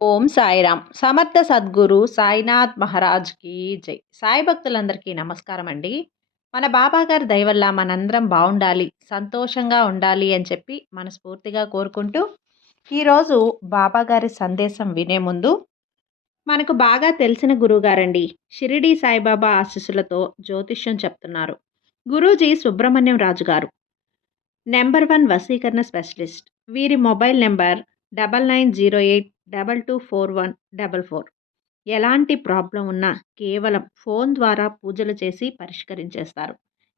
ఓం సాయిరామ్. సమర్థ సద్గురు సాయినాథ్ మహారాజ్‌కి జై. సాయి భక్తులందరికీ నమస్కారం అండి. మన బాబా గారి దయ వల్ల మనందరం బావుండాలి, సంతోషంగా ఉండాలి అని చెప్పి మనస్ఫూర్తిగా కోరుకుంటూ, ఈరోజు బాబా గారి సందేశం వినే ముందు మనకు బాగా తెలిసిన గురువుగారండి. షిరిడీ సాయిబాబా ఆశీస్సులతో జ్యోతిష్యం చెప్తున్నారు. గురూజీ సుబ్రహ్మణ్యం రాజు గారు. నంబర్ 1 వశీకరణ స్పెషలిస్ట్. వీరి మొబైల్ నంబర్ 9908224144. ఎలాంటి ప్రాబ్లం ఉన్నా కేవలం ఫోన్ ద్వారా పూజలు చేసి పరిష్కరించేస్తారు.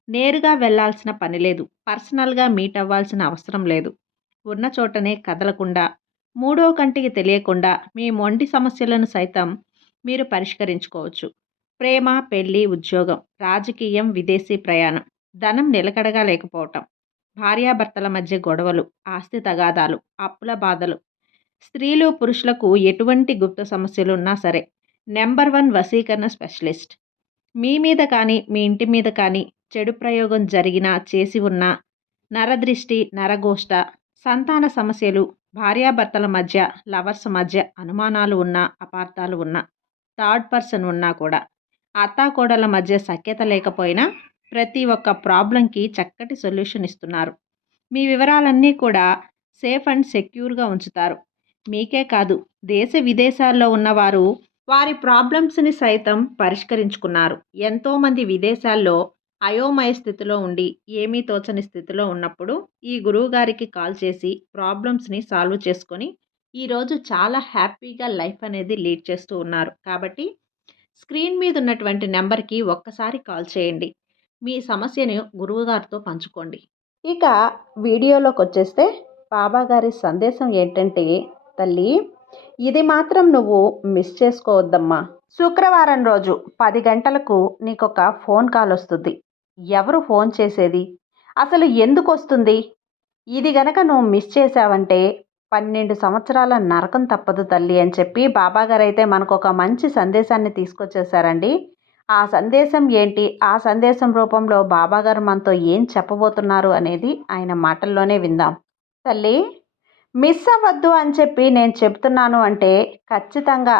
నేరుగా వెళ్ళాల్సిన పని లేదు. పర్సనల్‌గా మీట్ అవ్వాల్సిన అవసరం లేదు. ఉన్న చోటనే కదలకుండా, మూడో కంటికి తెలియకుండా మీ మొండి సమస్యలను సైతం మీరు పరిష్కరించుకోవచ్చు. ప్రేమ, పెళ్లి, ఉద్యోగం, రాజకీయం, విదేశీ ప్రయాణం, ధనం నిలకడగా లేకపోవటం, భార్యాభర్తల మధ్య గొడవలు, ఆస్తి తగాదాలు, అప్పుల బాధలు, స్త్రీలు పురుషులకు ఎటువంటి గుప్త సమస్యలు ఉన్నా సరే నంబర్ 1 వశీకరణ స్పెషలిస్ట్. మీ మీద కానీ మీ ఇంటి మీద కానీ చెడు ప్రయోగం జరిగినా చేసి ఉన్నా, నరదృష్టి, నరగోష్ట, సంతాన సమస్యలు, భార్యాభర్తల మధ్య, లవర్స్ మధ్య అనుమానాలు ఉన్నా, అపార్థాలు ఉన్నా, థర్డ్ పర్సన్ ఉన్నా కూడా, అత్తాకోడళ్ళ మధ్య సఖ్యత లేకపోయినా ప్రతి ఒక్క ప్రాబ్లంకి చక్కటి సొల్యూషన్ ఇస్తున్నారు. మీ వివరాలన్నీ కూడా సేఫ్ అండ్ సెక్యూర్గా ఉంచుతారు. మీకే కాదు, దేశ విదేశాల్లో ఉన్నవారు వారి ప్రాబ్లమ్స్ని సైతం పరిష్కరించుకున్నారు. ఎంతోమంది విదేశాల్లో అయోమయ స్థితిలో ఉండి ఏమీ తోచని స్థితిలో ఉన్నప్పుడు ఈ గురువుగారికి కాల్ చేసి ప్రాబ్లమ్స్ని సాల్వ్ చేసుకొని ఈరోజు చాలా హ్యాపీగా లైఫ్ అనేది లీడ్ చేస్తూ ఉన్నారు. కాబట్టి స్క్రీన్ మీద ఉన్నటువంటి నెంబర్కి ఒక్కసారి కాల్ చేయండి. మీ సమస్యను గురువుగారితో పంచుకోండి. ఇక వీడియోలోకి వచ్చేస్తే బాబా గారి సందేశం ఏంటంటే, తల్లి, ఇది మాత్రం నువ్వు మిస్ చేసుకోవద్దమ్మా. శుక్రవారం రోజు 10 గంటలకు నీకొక ఫోన్ కాల్ వస్తుంది. ఎవరు ఫోన్ చేసేది? అసలు ఎందుకు వస్తుంది? ఇది గనక నువ్వు మిస్ చేసావంటే 12 సంవత్సరాల నరకం తప్పదు తల్లి అని చెప్పి బాబాగారు అయితే మనకు ఒక మంచి సందేశాన్ని తీసుకొచ్చేసారండి. ఆ సందేశం ఏంటి, ఆ సందేశం రూపంలో బాబాగారు మనతో ఏం చెప్పబోతున్నారు అనేది ఆయన మాటల్లోనే విందాం. తల్లి, మిస్ అవ్వద్దు అని చెప్పి నేను చెప్తున్నాను అంటే ఖచ్చితంగా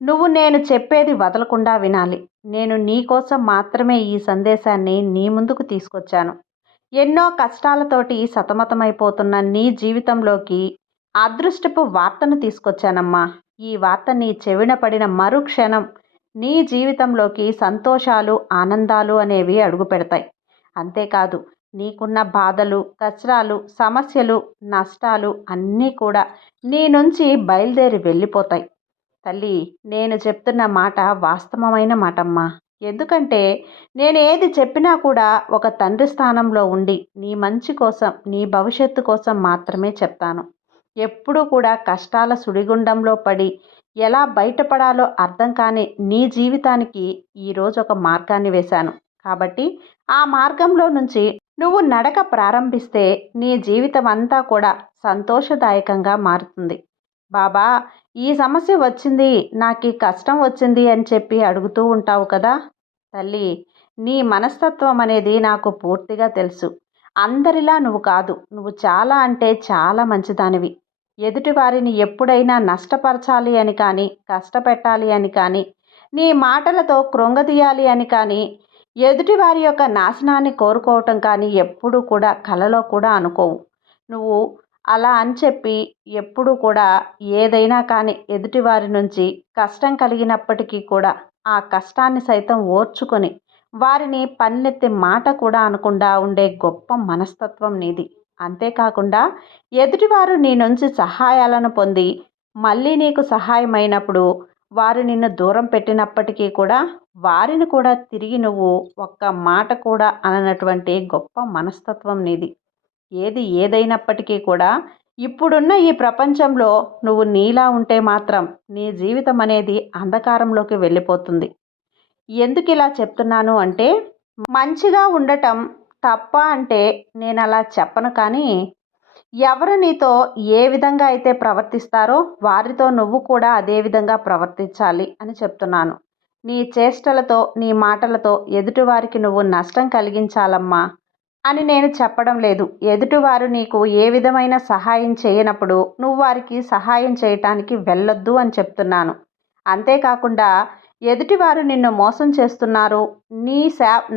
నువ్వు నేను చెప్పేది వదలకుండా వినాలి. నేను నీ కోసం మాత్రమే ఈ సందేశాన్ని నీ ముందుకు తీసుకొచ్చాను. ఎన్నో కష్టాలతోటి సతమతమైపోతున్న నీ జీవితంలోకి అదృష్టపు వార్తను తీసుకొచ్చానమ్మా. ఈ వార్త నీ చెవిన పడిన మరుక్షణం నీ జీవితంలోకి సంతోషాలు, ఆనందాలు అనేవి అడుగు పెడతాయి. అంతేకాదు, నీకున్న బాధలు, కష్టాలు, సమస్యలు, నష్టాలు అన్నీ కూడా నీ నుంచి బయలుదేరి వెళ్ళిపోతాయి. తల్లి, నేను చెప్తున్న మాట వాస్తవమైన మాటమ్మా. ఎందుకంటే నేను ఏది చెప్పినా కూడా ఒక తండ్రి స్థానంలో ఉండి నీ మంచి కోసం, నీ భవిష్యత్తు కోసం మాత్రమే చెప్తాను. ఎప్పుడూ కూడా కష్టాల సుడిగుండంలో పడి ఎలా బయటపడాలో అర్థం కాని నీ జీవితానికి ఈరోజు ఒక మార్గాన్ని వేశాను. కాబట్టి ఆ మార్గంలో నుంచి నువ్వు నడక ప్రారంభిస్తే నీ జీవితం అంతా కూడా సంతోషదాయకంగా మారుతుంది. బాబా, ఈ సమస్య వచ్చింది, నాకు ఈ కష్టం వచ్చింది అని చెప్పి అడుగుతూ ఉంటావు కదా తల్లి. నీ మనస్తత్వం అనేది నాకు పూర్తిగా తెలుసు. అందరిలా నువ్వు కాదు. నువ్వు చాలా అంటే చాలా మంచిదానివి. ఎదుటి వారిని ఎప్పుడైనా నష్టపరచాలి అని కానీ, కష్టపెట్టాలి అని కానీ, నీ మాటలతో కృంగదీయాలి అని కానీ, ఎదుటి వారి యొక్క నాశనాన్ని కోరుకోవటం కానీ ఎప్పుడూ కూడా కలలో కూడా అనుకోవు. నువ్వు అలా అని చెప్పి ఎప్పుడూ కూడా ఏదైనా కానీ ఎదుటివారి నుంచి కష్టం కలిగినప్పటికీ కూడా ఆ కష్టాన్ని సైతం ఓర్చుకొని వారిని పన్నెత్తి మాట కూడా అనకుండా ఉండే గొప్ప మనస్తత్వం నీది. అంతేకాకుండా ఎదుటివారు నీ నుంచి సహాయాలను పొంది మళ్ళీ నీకు సహాయమైనప్పుడు వారు నిన్ను దూరం పెట్టినప్పటికీ కూడా వారిని కూడా తిరిగి నువ్వు ఒక్క మాట కూడా అననటువంటి గొప్ప మనస్తత్వం నీది. ఏది ఏదైనప్పటికీ కూడా ఇప్పుడున్న ఈ ప్రపంచంలో నువ్వు నీలా ఉంటే మాత్రం నీ జీవితం అనేది అంధకారంలోకి వెళ్ళిపోతుంది. ఎందుకు ఇలా చెప్తున్నాను అంటే, మంచిగా ఉండటం తప్ప అంటే నేను అలా చెప్పను, కానీ ఎవరు నీతో ఏ విధంగా అయితే ప్రవర్తిస్తారో వారితో నువ్వు కూడా అదే విధంగా ప్రవర్తించాలి అని చెప్తున్నాను. నీ చేష్టలతో, నీ మాటలతో ఎదుటివారికి నువ్వు నష్టం కలిగించాలమ్మా. అని నేను చెప్పడం లేదు. ఎదుటివారు నీకు ఏ విధమైన సహాయం చేయనప్పుడు నువ్వు వారికి సహాయం చేయటానికి వెళ్ళొద్దు అని చెప్తున్నాను. అంతేకాకుండా ఎదుటివారు నిన్ను మోసం చేస్తున్నారు. నీ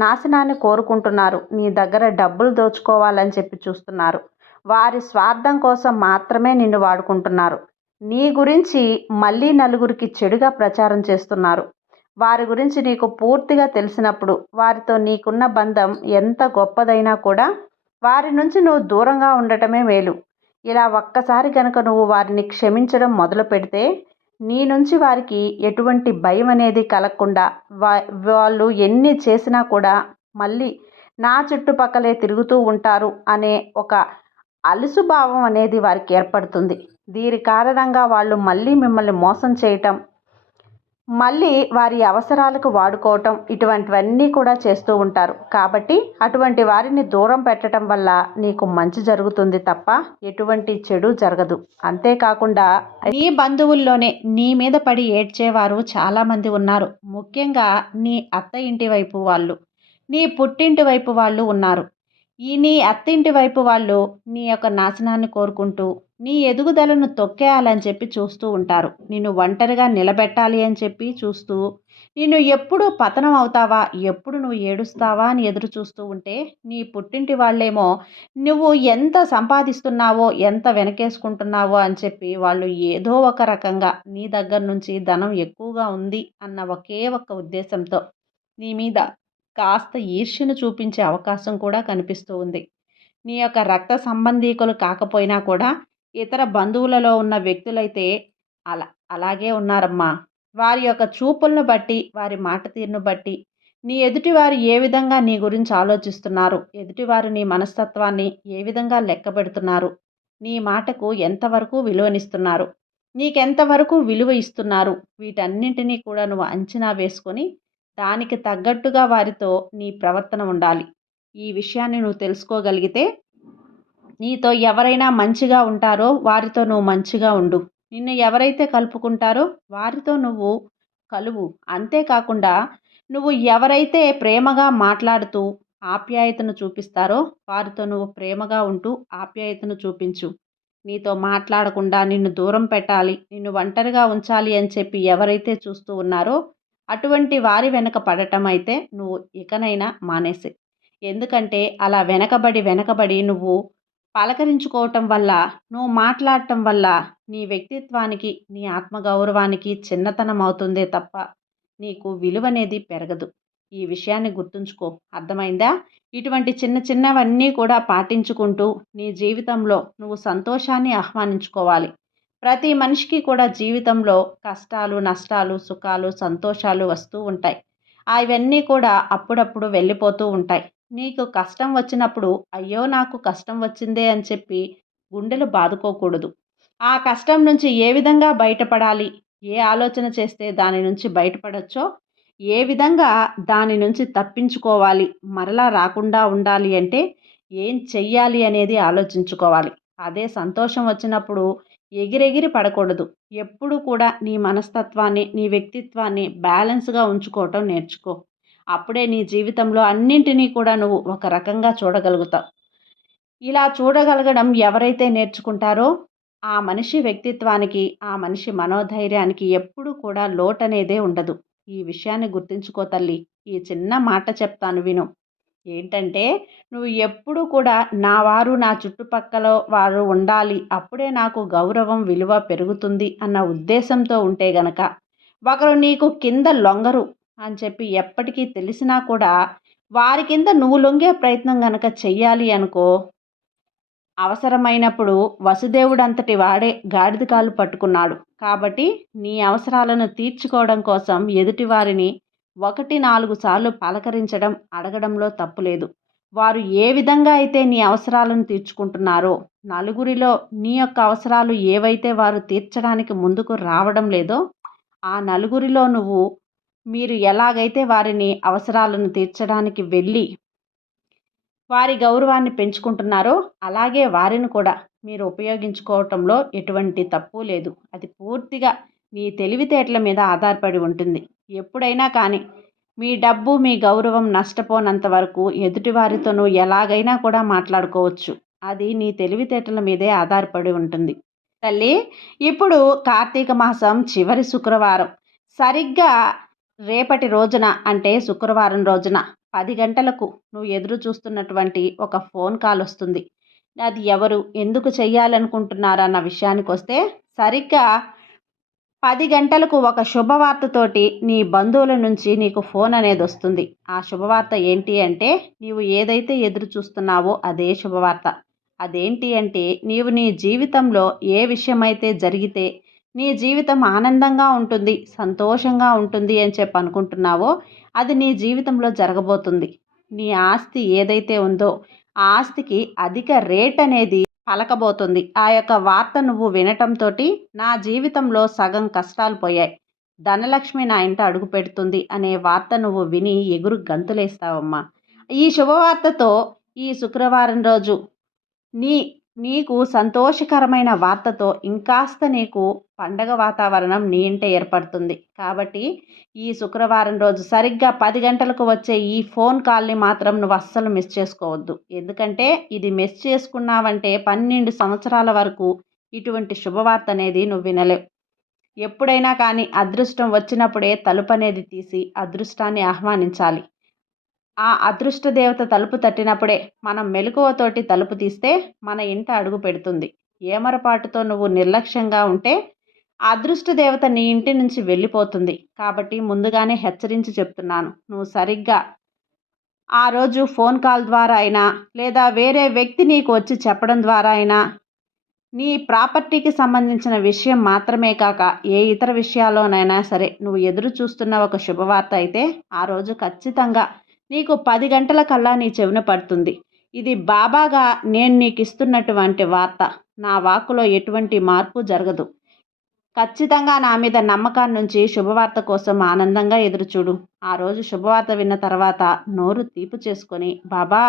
నాశనాన్ని కోరుకుంటున్నారు. నీ దగ్గర డబ్బులు దోచుకోవాలని చెప్పి చూస్తున్నారు. వారి స్వార్థం కోసం మాత్రమే నిన్ను వాడుకుంటున్నారు. నీ గురించి మళ్ళీ నలుగురికి చెడుగా ప్రచారం చేస్తున్నారు. వారి గురించి నీకు పూర్తిగా తెలిసినప్పుడు వారితో నీకున్న బంధం ఎంత గొప్పదైనా కూడా వారి నుంచి నువ్వు దూరంగా ఉండటమే మేలు. ఇలా ఒక్కసారి కనుక నువ్వు వారిని క్షమించడం మొదలు పెడితే నీ నుంచి వారికి ఎటువంటి భయం అనేది కలగకుండా వాళ్ళు ఎన్ని చేసినా కూడా మళ్ళీ నా చుట్టుపక్కలే తిరుగుతూ ఉంటారు అనే ఒక అలుసుభావం అనేది వారికి ఏర్పడుతుంది. దీని కారణంగా వాళ్ళు మళ్ళీ మిమ్మల్ని మోసం చేయటం, మళ్ళీ వారి అవసరాలకు వాడుకోవటం ఇటువంటివన్నీ కూడా చేస్తూ ఉంటారు. కాబట్టి అటువంటి వారిని దూరం పెట్టడం వల్ల నీకు మంచి జరుగుతుంది తప్ప ఎటువంటి చెడు జరగదు. అంతేకాకుండా నీ బంధువుల్లోనే నీ మీద పడి ఏడ్చేవారు చాలామంది ఉన్నారు. ముఖ్యంగా నీ అత్త ఇంటి వైపు వాళ్ళు, నీ పుట్టింటి వైపు వాళ్ళు ఉన్నారు. నీ అత్తింటి వైపు వాళ్ళు నీ యొక్క నాశనాన్ని కోరుకుంటూ నీ ఎదుగుదలను తొక్కేయాలని చెప్పి చూస్తూ ఉంటారు. నిన్ను ఒంటరిగా నిలబెట్టాలి అని చెప్పి చూస్తూ నిన్ను ఎప్పుడు పతనం అవుతావా, ఎప్పుడు నువ్వు ఏడుస్తావా అని ఎదురు చూస్తూ ఉంటే నీ పుట్టింటి వాళ్ళేమో నువ్వు ఎంత సంపాదిస్తున్నావో ఎంత వెనకేసుకుంటున్నావో అని చెప్పి వాళ్ళు ఏదో ఒక రకంగా నీ దగ్గర నుంచి ధనం ఎక్కువగా ఉంది అన్న ఒకే ఒక్క ఉద్దేశంతో నీ మీద కాస్త ఈర్ష్యను చూపించే అవకాశం కూడా కనిపిస్తూ ఉంది. నీ యొక్క రక్త సంబంధీకులు కాకపోయినా కూడా ఇతర బంధువులలో ఉన్న వ్యక్తులైతే అలా అలాగే ఉన్నారమ్మా. వారి యొక్క చూపులను బట్టి, వారి మాట తీరును బట్టి నీ ఎదుటివారు ఏ విధంగా నీ గురించి ఆలోచిస్తున్నారు, ఎదుటివారు నీ మనస్తత్వాన్ని ఏ విధంగా లెక్కబెడుతున్నారు, నీ మాటకు ఎంతవరకు విలువనిస్తున్నారు, నీకెంతవరకు విలువ ఇస్తున్నారు, వీటన్నింటినీ కూడా నువ్వు అంచనా వేసుకొని దానికి తగ్గట్టుగా వారితో నీ ప్రవర్తన ఉండాలి. ఈ విషయాన్ని నువ్వు తెలుసుకోగలిగితే నీతో ఎవరైనా మంచిగా ఉంటారో వారితో నువ్వు మంచిగా ఉండు. నిన్ను ఎవరైతే కలుపుకుంటారో వారితో నువ్వు కలువు. అంతేకాకుండా నువ్వు ఎవరైతే ప్రేమగా మాట్లాడుతూ ఆప్యాయతను చూపిస్తారో వారితో నువ్వు ప్రేమగా ఉంటూ ఆప్యాయతను చూపించు. నీతో మాట్లాడకుండా నిన్ను దూరం పెట్టాలి, నిన్ను ఒంటరిగా ఉంచాలి అని చెప్పి ఎవరైతే చూస్తూ ఉన్నారో అటువంటి వారి వెనక పడటం అయితే నువ్వు ఇకనైనా మానేసే. ఎందుకంటే అలా వెనకబడి నువ్వు పలకరించుకోవటం వల్ల, నువ్వు మాట్లాడటం వల్ల నీ వ్యక్తిత్వానికి, నీ ఆత్మగౌరవానికి చిన్నతనం అవుతుందే తప్ప నీకు విలువనేది పెరగదు. ఈ విషయాన్ని గుర్తుంచుకో. అర్థమైందా? ఇటువంటి చిన్న చిన్నవన్నీ కూడా పాటించుకుంటూ నీ జీవితంలో నువ్వు సంతోషాన్ని ఆహ్వానించుకోవాలి. ప్రతి మనిషికి కూడా జీవితంలో కష్టాలు, నష్టాలు, సుఖాలు, సంతోషాలు వస్తూ ఉంటాయి. అవన్నీ కూడా అప్పుడప్పుడు వెళ్ళిపోతూ ఉంటాయి. నీకు కష్టం వచ్చినప్పుడు అయ్యో నాకు కష్టం వచ్చిందే అని చెప్పి గుండెలు బాదుకోకూడదు. ఆ కష్టం నుంచి ఏ విధంగా బయటపడాలి, ఏ ఆలోచన చేస్తే దాని నుంచి బయటపడొచ్చో, ఏ విధంగా దాని నుంచి తప్పించుకోవాలి, మరలా రాకుండా ఉండాలి అంటే ఏం చెయ్యాలి అనేది ఆలోచించుకోవాలి. అదే సంతోషం వచ్చినప్పుడు ఎగిరెగిరి పడకూడదు. ఎప్పుడు కూడా నీ మనస్తత్వాన్ని, నీ వ్యక్తిత్వాన్ని బ్యాలెన్స్గా ఉంచుకోవటం నేర్చుకో. అప్పుడే నీ జీవితంలో అన్నింటినీ కూడా నువ్వు ఒక రకంగా చూడగలుగుతావు. ఇలా చూడగలగడం ఎవరైతే నేర్చుకుంటారో ఆ మనిషి వ్యక్తిత్వానికి, ఆ మనిషి మనోధైర్యానికి ఎప్పుడూ కూడా లోటనేదే ఉండదు. ఈ విషయాన్ని గుర్తుంచుకో తల్లి. ఈ చిన్న మాట చెప్తాను విను. ఏంటంటే నువ్వు ఎప్పుడూ కూడా నా వారు, నా చుట్టుపక్కల వారు ఉండాలి, అప్పుడే నాకు గౌరవం, విలువ పెరుగుతుంది అన్న ఉద్దేశంతో ఉంటే గనక ఒకరు నీకు కింద లొంగరు అని చెప్పి ఎప్పటికీ తెలిసినా కూడా వారి కింద నువ్వు లొంగే ప్రయత్నం గనక చెయ్యాలి అనుకో, అవసరమైనప్పుడు వసుదేవుడంతటి వాడే గాడిద కాలు పట్టుకున్నాడు. కాబట్టి నీ అవసరాలను తీర్చుకోవడం కోసం ఎదుటివారిని 1, 4 సార్లు పలకరించడం, అడగడంలో తప్పులేదు. వారు ఏ విధంగా అయితే నీ అవసరాలను తీర్చుకుంటున్నారో, నలుగురిలో నీ యొక్క అవసరాలు ఏవైతే వారు తీర్చడానికి ముందుకు రావడం లేదో, ఆ నలుగురిలో మీరు ఎలాగైతే వారిని అవసరాలను తీర్చడానికి వెళ్ళి వారి గౌరవాన్ని పెంచుకుంటున్నారో అలాగే వారిని కూడా మీరు ఉపయోగించుకోవటంలో ఎటువంటి తప్పు లేదు. అది పూర్తిగా నీ తెలివితేటల మీద ఆధారపడి ఉంటుంది. ఎప్పుడైనా కానీ మీ డబ్బు, మీ గౌరవం నష్టపోనంత వరకు ఎదుటివారితో నువ్వు ఎలాగైనా కూడా మాట్లాడుకోవచ్చు. అది నీ తెలివితేటల మీదే ఆధారపడి ఉంటుంది. తల్లి, ఇప్పుడు కార్తీక మాసం చివరి శుక్రవారం. సరిగ్గా రేపటి రోజున అంటే శుక్రవారం రోజున 10 గంటలకు నువ్వు ఎదురు చూస్తున్నటువంటి ఒక ఫోన్ కాల్ వస్తుంది. అది ఎవరు? ఎందుకు చెయ్యాలనుకుంటున్నారన్న విషయానికొస్తే సరిగ్గా 10 గంటలకు ఒక శుభవార్తతోటి నీ బంధువుల నుంచి నీకు ఫోన్ అనేదొస్తుంది. ఆ శుభవార్త ఏంటి అంటే, నీవు ఏదైతే ఎదురు చూస్తున్నావో అదే శుభవార్త. అదేంటి అంటే, నీవు నీ జీవితంలో ఏ విషయమైతే జరిగితే నీ జీవితం ఆనందంగా ఉంటుంది, సంతోషంగా ఉంటుంది అని చెప్పి అనుకుంటున్నావో అది నీ జీవితంలో జరగబోతుంది. నీ ఆస్తి ఏదైతే ఉందో ఆ ఆస్తికి అధిక రేట్ అనేది పలకబోతుంది. ఆ యొక్క వార్త నువ్వు వినటంతోటి నా జీవితంలో సగం కష్టాలు పోయాయి, ధనలక్ష్మి నా ఇంట అడుగు పెడుతుంది అనే వార్త నువ్వు విని ఎగురు గంతులేస్తావమ్మా. ఈ శుభవార్తతో ఈ శుక్రవారం రోజు నీ నీకు సంతోషకరమైన వార్తతో ఇంకాస్త నీకు పండగ వాతావరణం నీ ఇంట ఏర్పడుతుంది. కాబట్టి ఈ శుక్రవారం రోజు సరిగ్గా 10 గంటలకు వచ్చే ఈ ఫోన్ కాల్ని మాత్రం నువ్వు అస్సలు మిస్ చేసుకోవద్దు. ఎందుకంటే ఇది మిస్ చేసుకున్నావంటే 12 సంవత్సరాల వరకు ఇటువంటి శుభవార్త అనేది నువ్వు వినలేవు. ఎప్పుడైనా కానీ అదృష్టం వచ్చినప్పుడే తలుపు అనేది తీసి అదృష్టాన్ని ఆహ్వానించాలి. ఆ అదృష్ట దేవత తలుపు తట్టినప్పుడే మనం మెలకువతోటి తలుపు తీస్తే మన ఇంట అడుగు పెడుతుంది. ఏమరపాటుతో నువ్వు నిర్లక్ష్యంగా ఉంటే ఆ అదృష్ట దేవత నీ ఇంటి నుంచి వెళ్ళిపోతుంది. కాబట్టి ముందుగానే హెచ్చరించి చెప్తున్నాను. నువ్వు సరిగ్గా ఆ రోజు ఫోన్ కాల్ ద్వారా అయినా లేదా వేరే వ్యక్తి నీకు వచ్చి చెప్పడం ద్వారా అయినా నీ ప్రాపర్టీకి సంబంధించిన విషయం మాత్రమే కాక ఏ ఇతర విషయాల్లోనైనా సరే నువ్వు ఎదురు చూస్తున్న ఒక శుభవార్త అయితే ఆ రోజు ఖచ్చితంగా నీకు 10 గంటల కల్లా నీ చెవిన పడుతుంది. ఇది బాబాగా నేను నీకు ఇస్తున్నటువంటి వార్త. నా వాక్కులో ఎటువంటి మార్పు జరగదు. ఖచ్చితంగా నా మీద నమ్మకాన్ని నుంచి శుభవార్త కోసం ఆనందంగా ఎదురుచూడు. ఆ రోజు శుభవార్త విన్న తర్వాత నోరు తీపి చేసుకొని, బాబా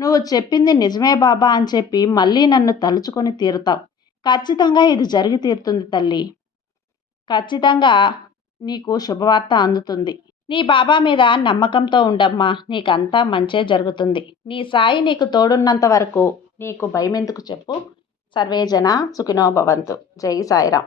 నువ్వు చెప్పింది నిజమే బాబా అని చెప్పి మళ్ళీ నన్ను తలుచుకొని తీరుతావు. ఖచ్చితంగా ఇది జరిగి తీరుతుంది తల్లి. ఖచ్చితంగా నీకు శుభవార్త అందుతుంది. నీ బాబా మీద నమ్మకంతో ఉండమ్మా. నీకంతా మంచే జరుగుతుంది. నీ సాయి నీకు తోడున్నంత వరకు నీకు భయమెందుకు చెప్పు. సర్వేజన సుఖినో భవంతు. జై సాయిరాం.